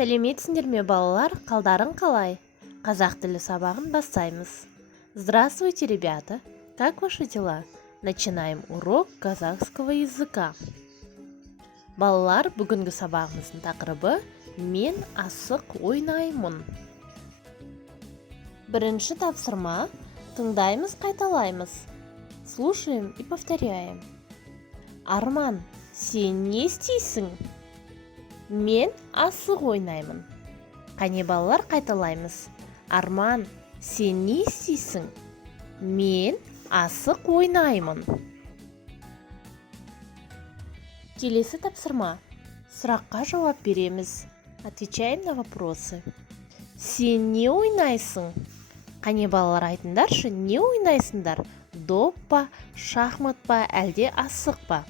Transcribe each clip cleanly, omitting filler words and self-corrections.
Сәлеметсіңдер ме, балалар? Қалдарың қалай? Қазақ тілі сабағын бастаймыз. Здравствуйте, ребята! Как ваши дела? Начинаем урок казахского языка. Балалар, бүгінгі сабағымыздың тақырыбы «Мен асық ойнаймын». Бірінші тапсырма. Тыңдаймыз, қайталаймыз. Слушаем и повторяем. Арман, сен не істейсің? Мен асық ойнаймын. Қане, балалар, қайталаймыз. Арман, сен не істейсің? Мен асық ойнаймын. Келесі тапсырма. Сұраққа жауап береміз. Отвечаем на вопросы. Сен не ойнайсың? Қане, балалар, айтыңдаршы, не ойнайсыңдар? Доп па, шахмат па, әлде асық па?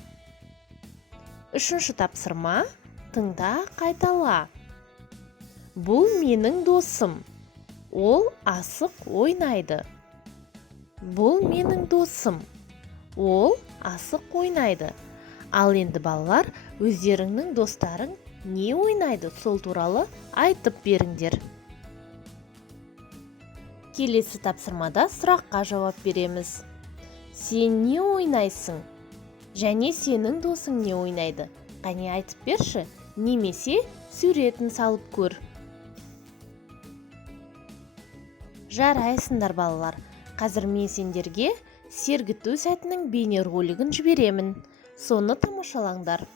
Үшінші тапсырма. Тыңда, қайтала. Бұл менің досым. Ол асық ойнайды. Бұл менің досым. Ол асық ойнайды. Ал енді, балалар, өздеріңнің достарың не ойнайды, сол туралы айтып беріңдер. Келесі тапсырмада сұраққа жауап береміз. Сен не ойнайсың? Және сенің досың не ойнайды? Қане, айтып берші, немесе суретін салып көр. Жарайсыңдар, балалар. Қазір мен сендерге сергіту сәтінің бейнеролигін жіберемін. Соны тамашалаңдар.